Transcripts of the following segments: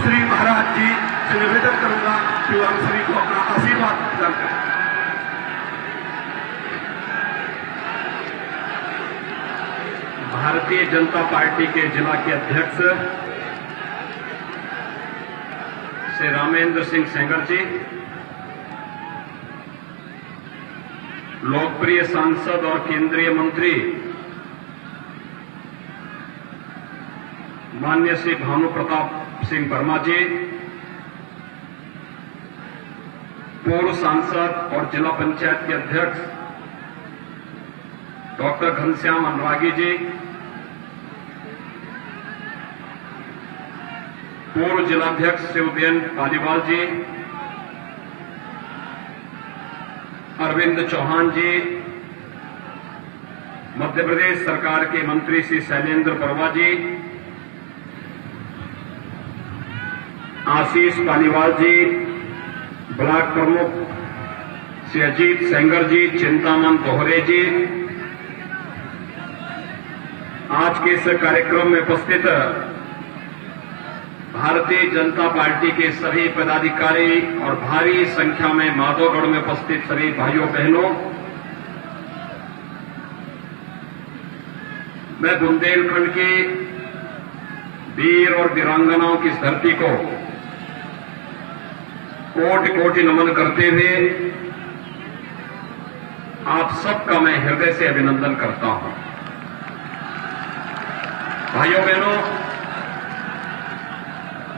पूज्य श्री महाराज जी से निवेदन करूंगा कि वो हम सभी को अपना आशीर्वाद प्रदान करें। भारतीय जनता पार्टी के जिला के अध्यक्ष श्री रामेंद्र सिंह सेंगर जी, लोकप्रिय सांसद और केंद्रीय मंत्री माननीय श्री भानु प्रताप सिंह वर्मा जी, पूर्व सांसद और जिला पंचायत के अध्यक्ष डॉक्टर घनश्याम अनुरागी जी, पूर्व जिलाध्यक्ष शिवदेन पालीवाल जी, अरविंद चौहान जी, मध्य प्रदेश सरकार के मंत्री श्री शैलेंद्र बरवा जी, आशीष पालीवाल जी, ब्लॉक प्रमुख श्री अजीत सेंगर जी, चिंतामन दोहरे जी, आज के इस कार्यक्रम में उपस्थित भारतीय जनता पार्टी के सभी पदाधिकारी और भारी संख्या में माधोगढ़ में उपस्थित सभी भाइयों बहनों, मैं बुंदेलखंड की वीर और वीरांगनाओं की इस धरती को कोटि कोटि नमन करते हुए आप सबका मैं हृदय से अभिनंदन करता हूं। भाइयों बहनों,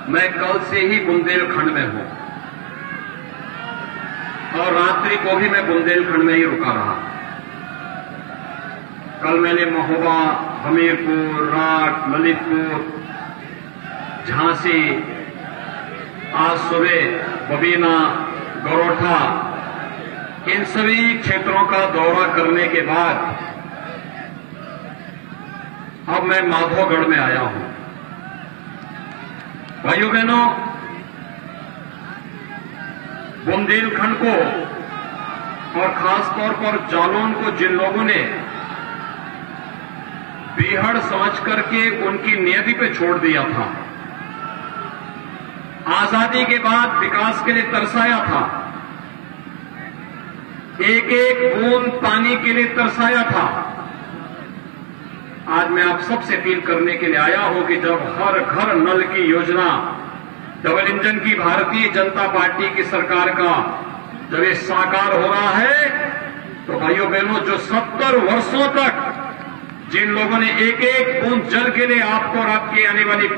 मैं कल से ही बुंदेलखंड में हूं और रात्रि को भी मैं बुंदेलखंड में ही रुका रहा। कल मैंने महोबा, हमीरपुर, राट, ललितपुर, झांसी, आज सुबह बबीना, गरोठा, इन सभी क्षेत्रों का दौरा करने के बाद अब मैं माधोगढ़ में आया हूं। भाइयों बहनों, बुंदेलखंड को और खासतौर पर जालौन को जिन लोगों ने बीहड़ समझ करके उनकी नियति पे छोड़ दिया था, आजादी के बाद विकास के लिए तरसाया था, एक एक बूंद पानी के लिए तरसाया था, आज मैं आप सबसे अपील करने के लिए आया हूं कि जब हर घर नल की योजना डबल इंजन की भारतीय जनता पार्टी की सरकार का जब ये साकार हो रहा है, तो भाइयों बहनों, जो 70 वर्षों तक जिन लोगों ने एक एक बूंद जल के लिए आपको और आपकी आने वाली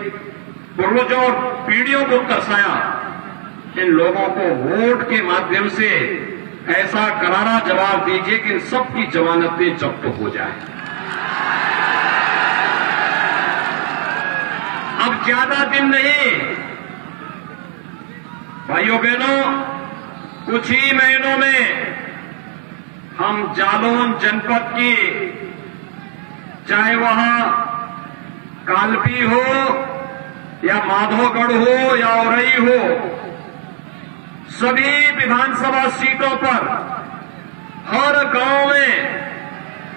पूर्वजों और पीढ़ियों को तरसाया, इन लोगों को वोट के माध्यम से ऐसा करारा जवाब दीजिए कि इन सबकी जमानतें जब्त हो जाए। अब ज्यादा दिन नहीं भाइयों बहनों, कुछ ही महीनों में हम जालौन जनपद की, चाहे वहां कालपी हो या माधोगढ़ हो या औरई हो, सभी विधानसभा सीटों पर हर गांव में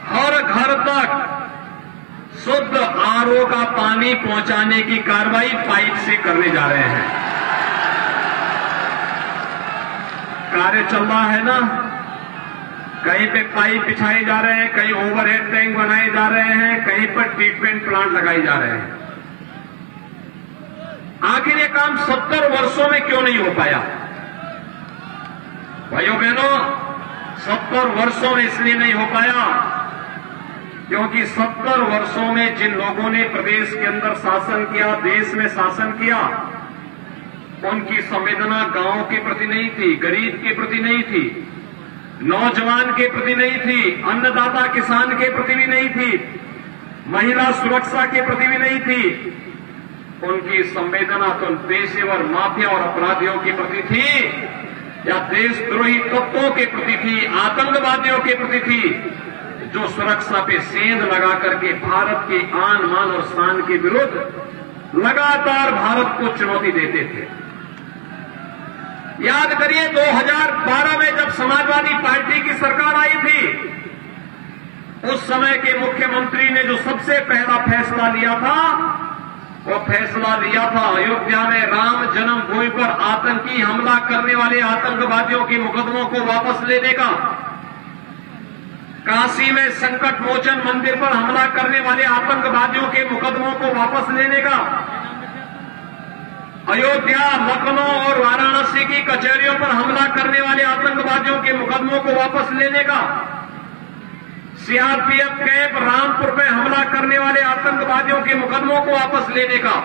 हर घर तक शुद्ध आरओ का पानी पहुंचाने की कार्रवाई पाइप से करने जा रहे हैं। कार्य चल रहा है ना, कहीं पे पाइप बिछाए जा रहे हैं, कहीं ओवरहेड टैंक बनाए जा रहे हैं, कहीं पर ट्रीटमेंट प्लांट लगाए जा रहे हैं। आखिर ये काम 70 वर्षों में क्यों नहीं हो पाया? भाइयों बहनों, 70 वर्षों में इसलिए नहीं हो पाया क्योंकि 70 वर्षों में जिन लोगों ने प्रदेश के अंदर शासन किया, देश में शासन किया, उनकी संवेदना गांव के प्रति नहीं थी, गरीब के प्रति नहीं थी, नौजवान के प्रति नहीं थी, अन्नदाता किसान के प्रति भी नहीं थी, महिला सुरक्षा के प्रति भी नहीं थी। उनकी संवेदना तो पेशेवर माफिया और अपराधियों के प्रति थी या देशद्रोही तत्वों के प्रति थी, आतंकवादियों के प्रति थी, जो सुरक्षा पे सेंध लगा करके भारत के आन मान और शान के विरुद्ध लगातार भारत को चुनौती देते थे। याद करिए 2012 में जब समाजवादी पार्टी की सरकार आई थी, उस समय के मुख्यमंत्री ने जो सबसे पहला फैसला लिया था, वो फैसला लिया था अयोध्या में राम जन्मभूमि पर आतंकी हमला करने वाले आतंकवादियों के मुकदमों को वापस लेने का, काशी में संकट मोचन मंदिर पर हमला करने वाले आतंकवादियों के मुकदमों को वापस लेने का, अयोध्या, लखनऊ और वाराणसी की कचहरियों पर हमला करने वाले आतंकवादियों के मुकदमों को वापस लेने का, सीआरपीएफ कैंप रामपुर में हमला करने वाले आतंकवादियों के मुकदमों को वापस लेने का।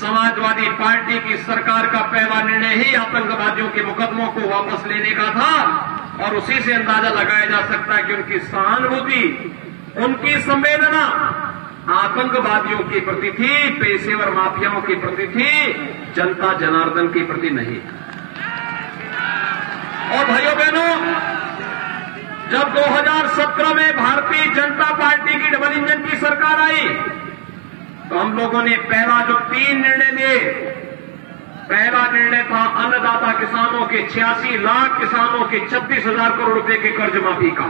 समाजवादी पार्टी की सरकार का पहला निर्णय ही आतंकवादियों के मुकदमों को वापस लेने का था और उसी से अंदाजा लगाया जा सकता है कि उनकी सहानुभूति, उनकी संवेदना आतंकवादियों के प्रति थी, पेशेवर माफियाओं के प्रति थी, जनता जनार्दन के प्रति नहीं। और भाइयों बहनों, जब 2017 में भारतीय जनता पार्टी की डबल इंजन की सरकार आई तो हम लोगों ने पहला जो 3 निर्णय लिए, पहला निर्णय था अन्नदाता किसानों के 86 लाख किसानों के 36,000 करोड़ रुपए के कर्ज माफी का।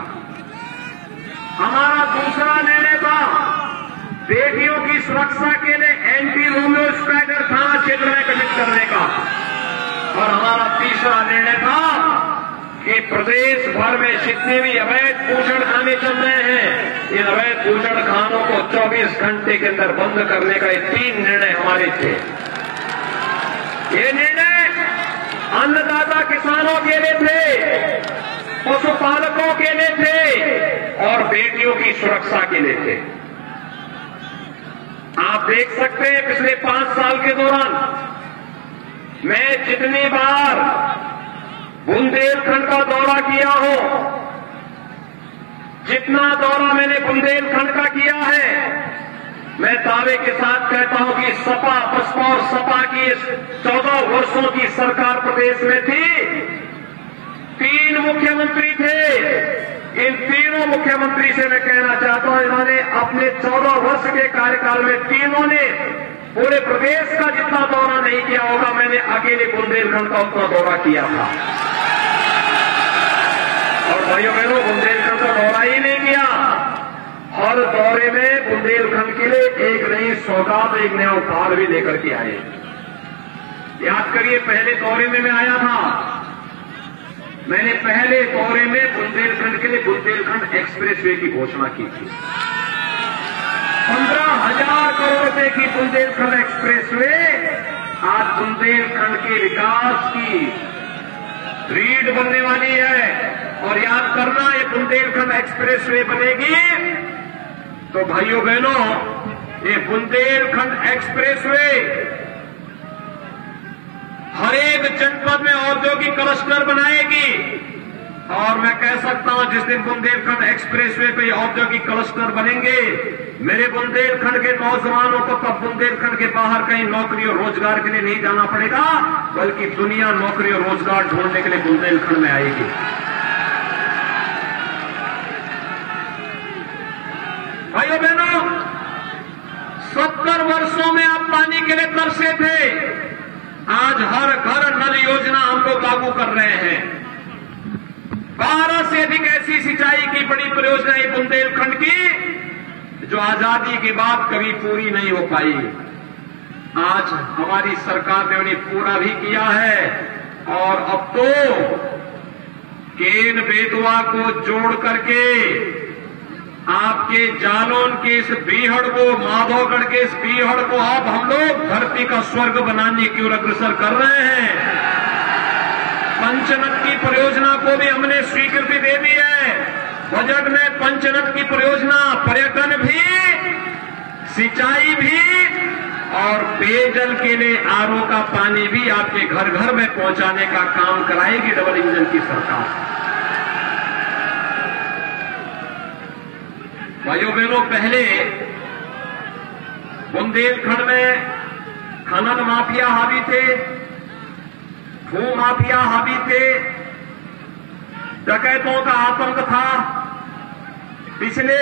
हमारा दूसरा निर्णय था बेटियों की सुरक्षा के लिए एंटी रोमियो स्क्वाड थाना क्षेत्र में गठित करने का। और हमारा तीसरा निर्णय था कि प्रदेश भर में जितने भी अवैध पोषण खाने चल रहे हैं, इन अवैध पोषण खानों को 24 घंटे के अंदर बंद करने का ये 3 निर्णय हमारे थे। ये निर्णय अन्नदाता किसानों के लिए थे, पशुपालकों के लिए थे और बेटियों की सुरक्षा के लिए थे। आप देख सकते हैं पिछले 5 साल के दौरान मैं जितनी बार बुंदेलखंड का दौरा किया हो, जितना दौरा मैंने बुंदेलखंड का किया है, मैं दावे के साथ कहता हूं कि सपा, बसपा और सपा की 14 वर्षों की सरकार प्रदेश में थी। 3 मुख्यमंत्री थे। इन तीनों मुख्यमंत्री से मैं कहना चाहता हूं, इन्होंने अपने 14 वर्ष के कार्यकाल में तीनों ने पूरे प्रदेश का जितना दौरा नहीं किया होगा, मैंने अकेले बुंदेलखंड का उतना दौरा किया था। और भाइयों बहनों, बुंदेलखंड का दौरा ही नहीं किया, हर दौरे में बुंदेलखंड के लिए एक नई सौगात, एक नया उपहार भी लेकर के आए। याद करिए, पहले दौरे में मैं आया था, मैंने पहले दौरे में बुंदेलखंड के लिए बुंदेलखंड एक्सप्रेसवे की घोषणा की थी। 15,000 करोड़ रुपए की बुंदेलखंड एक्सप्रेसवे आज बुंदेलखंड के विकास की रीढ़ बनने वाली है। और याद करना, ये बुंदेलखंड एक्सप्रेसवे बनेगी तो भाइयों बहनों, ये बुंदेलखंड एक्सप्रेसवे हर एक जनपद में औद्योगिक क्लस्टर बनाएगी। और मैं कह सकता हूं, जिस दिन बुंदेलखंड एक्सप्रेसवे पे औद्योगिक क्लस्टर बनेंगे, मेरे बुंदेलखंड के नौजवानों को तब बुंदेलखंड के बाहर कहीं नौकरी और रोजगार के लिए नहीं जाना पड़ेगा, बल्कि दुनिया नौकरी और रोजगार ढूंढने के लिए बुंदेलखंड में आएगी। भाइयों बहनों, 70 वर्षों में आप पानी के लिए तरसे थे, आज हर घर नल योजना हम लोग लागू कर रहे हैं। 12 से अधिक ऐसी सिंचाई की बड़ी परियोजनाएं बुंदेलखंड की जो आजादी के बाद कभी पूरी नहीं हो पाई, आज हमारी सरकार ने उन्हें पूरा भी किया है। और अब तो केन बेतवा को जोड़ करके आपके जालौन के इस बीहड़ को, माधोगढ़ के इस बीहड़ को अब हम लोग धरती का स्वर्ग बनाने की ओर अग्रसर कर रहे हैं। पंचनद की परियोजना को भी हमने स्वीकृति दे दी है। बजट में पंचनद की परियोजना पर्यटन भी, सिंचाई भी और पेयजल के लिए आरओ का पानी भी आपके घर घर में पहुंचाने का काम कराएगी डबल इंजन की सरकार। भाइयों बहनों, पहले बुंदेलखंड में खनन माफिया हावी थे, भू माफिया हावी थे, डकैतों का आतंक था। पिछले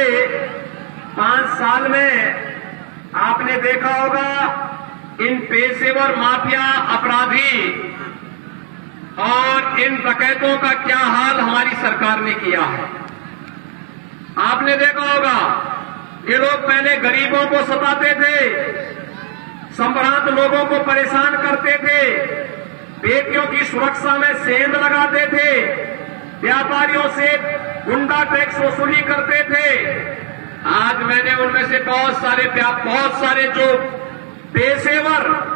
5 साल में आपने देखा होगा इन पेशेवर माफिया अपराधी और इन डकैतों का क्या हाल हमारी सरकार ने किया है। आपने देखा होगा ये लोग पहले गरीबों को सताते थे, संभ्रांत लोगों को परेशान करते थे, बेटियों की सुरक्षा में सेंध लगाते थे, व्यापारियों से गुंडा टैक्स वसूली करते थे। आज मैंने उनमें से बहुत सारे जो पेशेवर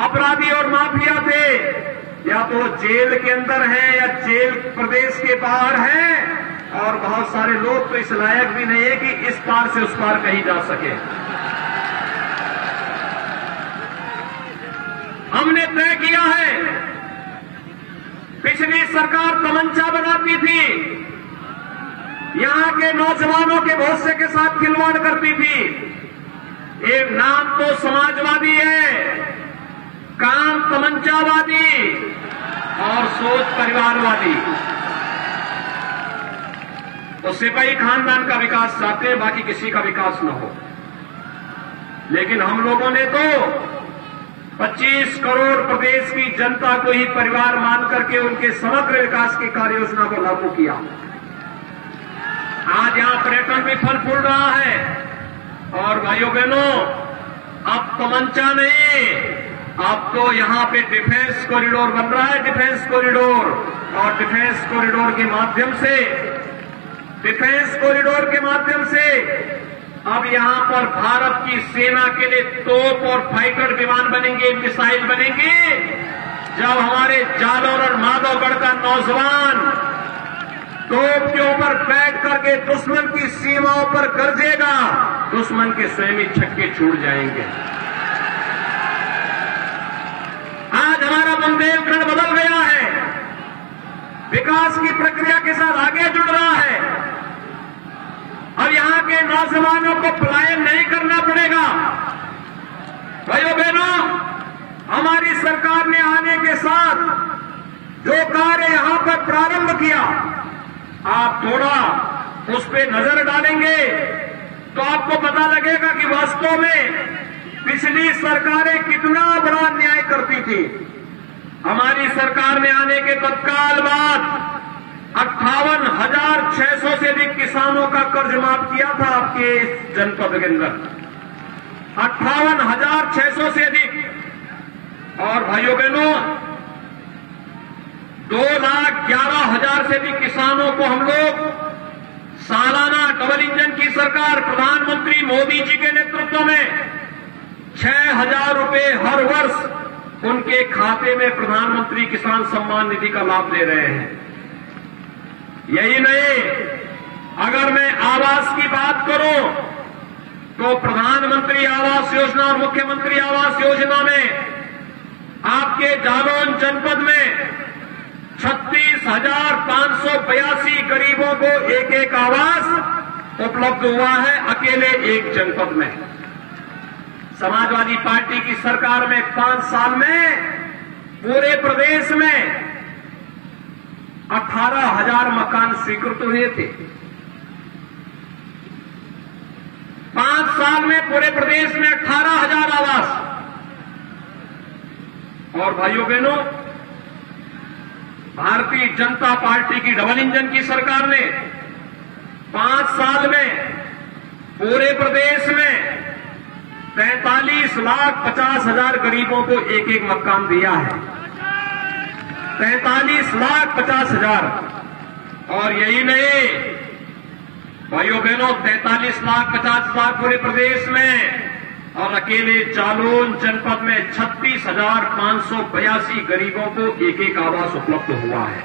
अपराधी और माफिया थे, या तो जेल के अंदर हैं या जेल प्रदेश के बाहर हैं, और बहुत सारे लोग तो इस लायक भी नहीं है कि इस पार से उस पार कहीं जा सके। हमने तय किया है, पिछली सरकार तमंचा बनाती थी, यहां के नौजवानों के भविष्य के साथ खिलवाड़ करती थी। एक नाम तो समाजवादी है, काम तमंचावादी और सोच परिवारवादी। तो सिपाही खानदान का विकास चाहते हैं, बाकी किसी का विकास न हो। लेकिन हम लोगों ने तो 25 करोड़ प्रदेश की जनता को ही परिवार मान करके उनके समग्र विकास की कार्य योजना को लागू किया। आज यहां पर्यटन भी फल फूल रहा है। और भाइयों बहनों, अब तमंचा नहीं, अब तो यहां पे डिफेंस कॉरिडोर बन रहा है, डिफेंस कॉरिडोर। और डिफेंस कॉरिडोर के माध्यम से अब यहां पर भारत की सेना के लिए तोप और फाइटर विमान बनेंगे, मिसाइल बनेंगे। जब हमारे जालौर और माधवगढ़ का नौजवान तोप के ऊपर बैठ करके दुश्मन की सीमाओं पर गरजेगा, दुश्मन के स्वयं ही छक्के छूट जाएंगे। आज हमारा बुंदेलखंड बदल गया है, विकास की प्रक्रिया के साथ आगे जुड़ रहा है। अब यहां के नौजवानों को पलायन नहीं करना पड़ेगा। भाइयों बहनों, हमारी सरकार ने आने के साथ जो कार्य यहां पर प्रारंभ किया, आप थोड़ा उस पर नजर डालेंगे तो आपको पता लगेगा कि वास्तव में पिछली सरकारें कितना बड़ा अन्याय करती थी। हमारी सरकार ने आने के तत्काल बाद 58,600 से अधिक किसानों का कर्ज माफ किया था आपके इस जनपद के अंदर, 58,600 से अधिक। और भाइयों बहनों, 2,11,000 से अधिक किसानों को हम लोग सालाना डबल इंजन की सरकार प्रधानमंत्री मोदी जी के नेतृत्व में 6,000 रुपए हर वर्ष उनके खाते में प्रधानमंत्री किसान सम्मान निधि का लाभ दे रहे हैं। यही नहीं, अगर मैं आवास की बात करूं तो प्रधानमंत्री आवास योजना और मुख्यमंत्री आवास योजना में आपके जालौन जनपद में 36,582 गरीबों को एक एक आवास उपलब्ध हुआ है, अकेले एक जनपद में। समाजवादी पार्टी की सरकार में 5 साल में पूरे प्रदेश में 18,000 मकान स्वीकृत हुए थे। 5 साल में पूरे प्रदेश में 18,000 आवास। और भाइयों बहनों, भारतीय जनता पार्टी की डबल इंजन की सरकार ने 5 साल में पूरे प्रदेश में 43,50,000 गरीबों को एक एक मकान दिया है। 43,50,000। और यही नहीं भाइयों बहनों, 43,50,000 पूरे प्रदेश में, और अकेले जालौन जनपद में 36,582 गरीबों को एक एक आवास उपलब्ध हुआ है।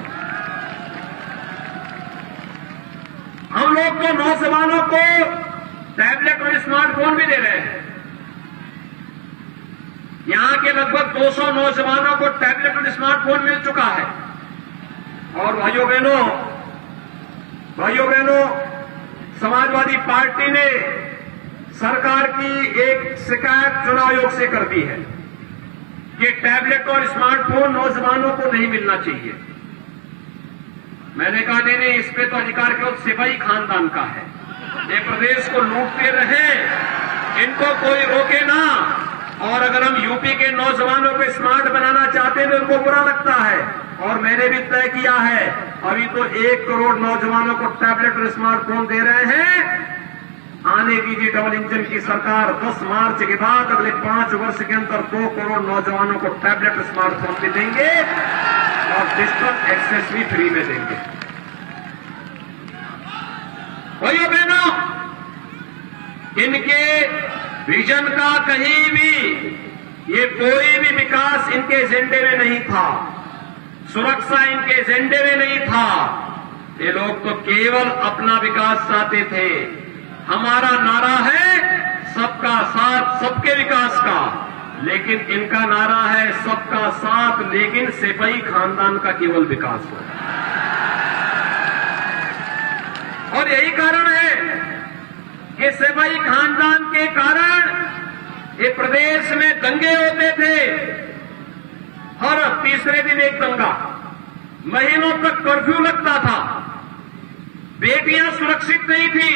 हम लोग तो नौजवानों को टैबलेट और स्मार्टफोन भी दे रहे हैं। यहां के लगभग 200 नौजवानों को टैबलेट और स्मार्टफोन मिल चुका है। और भाइयों बहनों, समाजवादी पार्टी ने सरकार की एक शिकायत चुनाव आयोग से कर दी है कि टैबलेट और स्मार्टफोन नौजवानों को नहीं मिलना चाहिए। मैंने कहा नहीं, इस पे तो अधिकार केवल सिपाही खानदान का है। ये प्रदेश को लूटते रहे, इनको कोई रोके ना। और अगर हम यूपी के नौजवानों को स्मार्ट बनाना चाहते हैं तो उनको बुरा लगता है। और मैंने भी तय किया है, अभी तो 1 करोड़ नौजवानों को टैबलेट और स्मार्टफोन दे रहे हैं। आने दीजिए डबल इंजन की सरकार। 10 मार्च के बाद अगले 5 वर्ष के अंदर 2 करोड़ नौजवानों को टैबलेट स्मार्टफोन भी देंगे और डिजिटल एक्सेस भी फ्री में देंगे। भाइयों बहनों, इनके विजन का कहीं भी ये कोई भी विकास इनके एजेंडे में नहीं था, सुरक्षा इनके एजेंडे में नहीं था। ये लोग तो केवल अपना विकास चाहते थे। हमारा नारा है सबका साथ सबके विकास का, लेकिन इनका नारा है सबका साथ लेकिन सिपाही खानदान का केवल विकास हो। और यही कारण है कि सिपाही खानदान के कारण ये प्रदेश में दंगे होते थे। हर तीसरे दिन एक दंगा, महीनों तक कर्फ्यू लगता था, बेटियां सुरक्षित नहीं थी,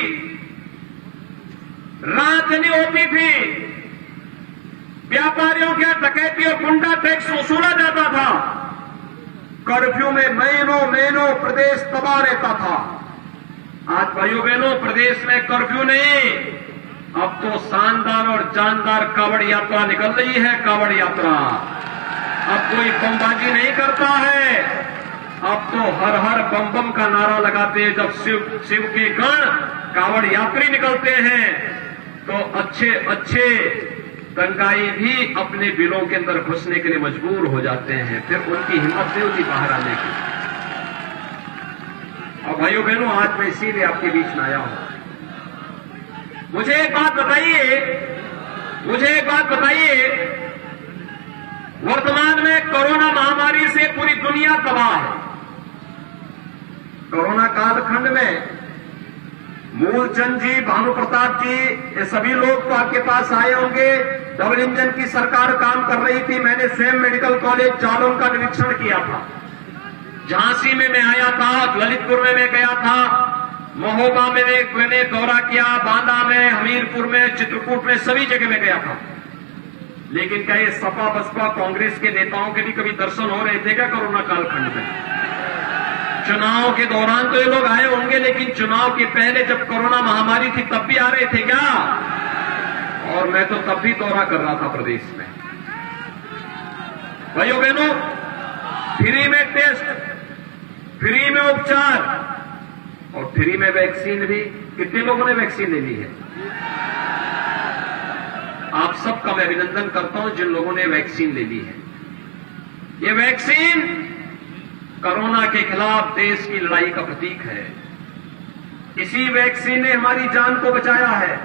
राजनी होती थी, व्यापारियों के डकैती और गुंडा टैक्स वसूला जाता था। कर्फ्यू में महीनों महीनों प्रदेश तबाह रहता था। आज भाइयों बहनों, प्रदेश में कर्फ्यू नहीं, अब तो शानदार और जानदार कावड़ यात्रा निकल रही है। कावड़ यात्रा, अब कोई बमबाजी नहीं करता है। अब तो हर हर बम बम का नारा लगाते हैं। जब शिव के गण कावड़ यात्री निकलते हैं तो अच्छे अच्छे दंगाई भी अपने बिलों के अंदर घुसने के लिए मजबूर हो जाते हैं। फिर उनकी हिम्मत नहीं होती बाहर आने की। और भाइयों बहनों, आज मैं इसीलिए आपके बीच में आया हूं। मुझे एक बात बताइए, वर्तमान में कोरोना महामारी से पूरी दुनिया तबाह है। कोरोना कालखंड में मूलचंद जी, भानु प्रताप जी, ये सभी लोग तो आपके पास आए होंगे। डबल इंजन की सरकार काम कर रही थी। मैंने स्वयं मेडिकल कॉलेज जालौन का निरीक्षण किया था। झांसी में मैं आया था, ललितपुर में मैं गया था, महोबा में मैंने दौरा किया, बांदा में, हमीरपुर में, चित्रकूट में, सभी जगह में गया था। लेकिन क्या ये सपा बसपा कांग्रेस के नेताओं के भी कभी दर्शन हो रहे थे क्या कोरोना कालखंड में? चुनाव के दौरान तो ये लोग आए होंगे, लेकिन चुनाव के पहले जब कोरोना महामारी थी तब भी आ रहे थे क्या? और मैं तो तब भी दौरा कर रहा था प्रदेश में। भाइयों बहनों, फ्री में टेस्ट, फ्री में उपचार और फ्री में वैक्सीन भी। कितने लोगों ने वैक्सीन ले ली है? आप सबका मैं अभिनंदन करता हूं जिन लोगों ने वैक्सीन ले ली है। ये वैक्सीन कोरोना के खिलाफ देश की लड़ाई का प्रतीक है। इसी वैक्सीन ने हमारी जान को बचाया है।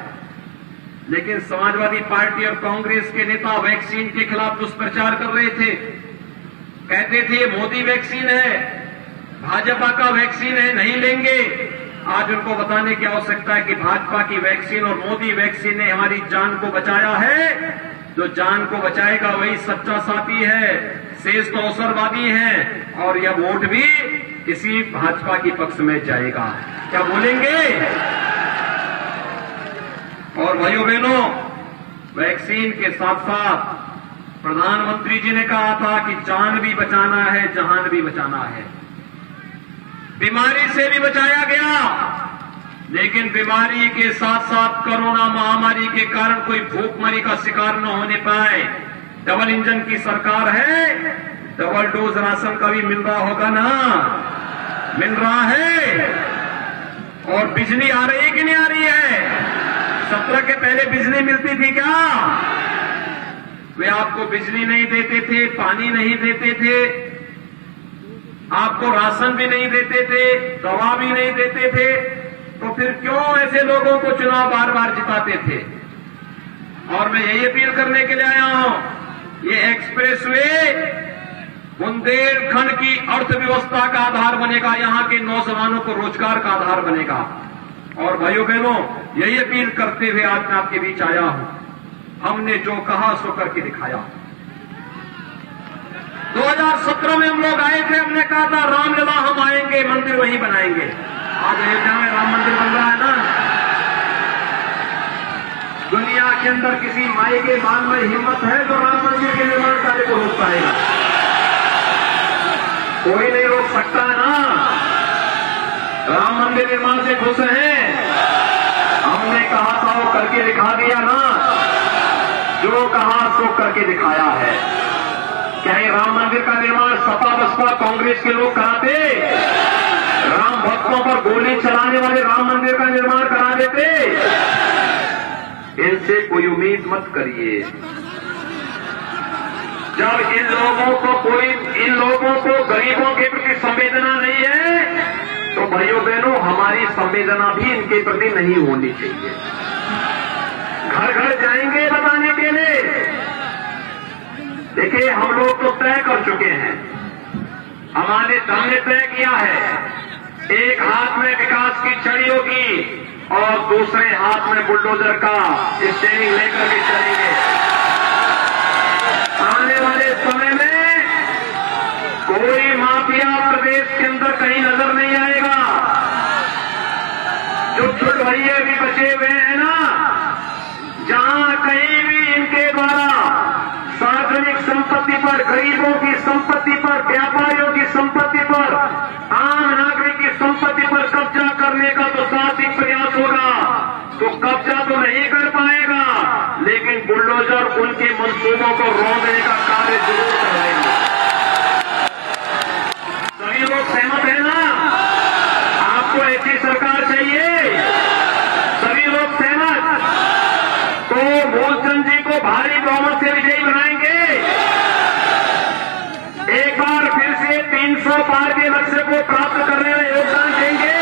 लेकिन समाजवादी पार्टी और कांग्रेस के नेता वैक्सीन के खिलाफ दुष्प्रचार कर रहे थे। कहते थे ये मोदी वैक्सीन है, भाजपा का वैक्सीन है, नहीं लेंगे। आज उनको बताने की आवश्यकता है कि भाजपा की वैक्सीन और मोदी वैक्सीन ने हमारी जान को बचाया है। जो जान को बचाएगा वही सच्चा साथी है, शेष तो अवसरवादी हैं और यह वोट भी इसी भाजपा की पक्ष में जाएगा। क्या बोलेंगे? और भाइयों बहनों, वैक्सीन के साथ साथ प्रधानमंत्री जी ने कहा था कि जान भी बचाना है, जहान भी बचाना है। बीमारी से भी बचाया गया, लेकिन बीमारी के साथ साथ कोरोना महामारी के कारण कोई भूखमरी का शिकार न होने पाए। डबल इंजन की सरकार है, डबल डोज राशन का भी मिल रहा होगा ना? मिल रहा है। और बिजली आ रही है कि नहीं आ रही है? 17 के पहले बिजली मिलती थी क्या? वे आपको बिजली नहीं देते थे, पानी नहीं देते थे, आपको राशन भी नहीं देते थे, दवा भी नहीं देते थे। तो फिर क्यों ऐसे लोगों को चुनाव बार बार जिताते थे? और मैं यही अपील करने के लिए आया हूं, ये एक्सप्रेसवे बुंदेलखंड की अर्थव्यवस्था का आधार बनेगा, यहां के नौजवानों को रोजगार का आधार बनेगा। और भाइयों बहनों, यही अपील करते हुए आज मैं आपके बीच आया हूं। हमने जो कहा सो करके दिखाया। 2017 में हम लोग आए थे, हमने कहा था रामलला हम आएंगे, मंदिर वहीं बनाएंगे। आज अयोध्या में राम मंदिर बन रहा है ना। दुनिया के अंदर किसी माई के बाल में हिम्मत है जो राम मंदिर के निर्माण कार्य को रोक पाएगा? कोई नहीं रोक सकता है ना। राम मंदिर निर्माण से खुश हैं हम हमने कहा था वो करके दिखा दिया ना, जो कहा सो करके दिखाया है। क्या ये राम मंदिर का निर्माण सपा बसपा कांग्रेस के लोग कराते? राम भक्तों पर गोली चलाने वाले राम मंदिर का निर्माण करा देते? इनसे कोई उम्मीद मत करिए। जब इन लोगों को गरीबों के प्रति संवेदना नहीं है, तो भाइयों बहनों हमारी संवेदना भी इनके प्रति नहीं होनी चाहिए। घर घर जाएंगे बताने के लिए। देखिए, हम लोग तो तय कर चुके हैं, हमने तय किया है, एक हाथ में विकास की छड़ी होगी और दूसरे हाथ में बुलडोजर का स्टेयरिंग लेकर के चलेंगे। आने वाले समय में कोई माफिया प्रदेश के अंदर कहीं नजर नहीं आएगा। जो छुटभइये भी बचे हुए हैं ना, जहां कहीं भी इनके द्वारा सार्वजनिक संपत्ति पर, गरीबों की संपत्ति पर, व्यापारियों की संपत्ति पर, आम नागरिक की संपत्ति पर कब्जा करने का तो साहसिक प्रयास होगा, तो कब्जा तो नहीं कर पाएगा, लेकिन बुलडोजर उनके मंसूबों को रोकने का कार्य जरूर करेगा। सभी लोग सहमत है ना? आपको ऐसी सरकार चाहिए? सभी लोग सहमत? तो मूलचंद जी को भारी बहुमत से विजयी बनाएंगे। एक बार फिर से 300 पार के लक्ष्य को प्राप्त करने में योगदान देंगे।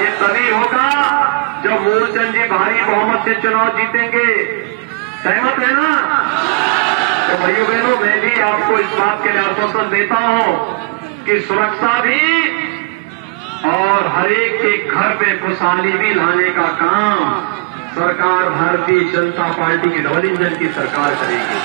ये तभी होगा जब मूलचंद जी भारी बहुमत से चुनाव जीतेंगे। सहमत है ना? तो भाइयों बहनों, मैं भी आपको इस बात के लिए आश्वासन देता हूं कि सुरक्षा भी और हरेक के घर पे खुशहाली भी लाने का काम सरकार भारतीय जनता पार्टी की डबल इंजन की सरकार करेगी।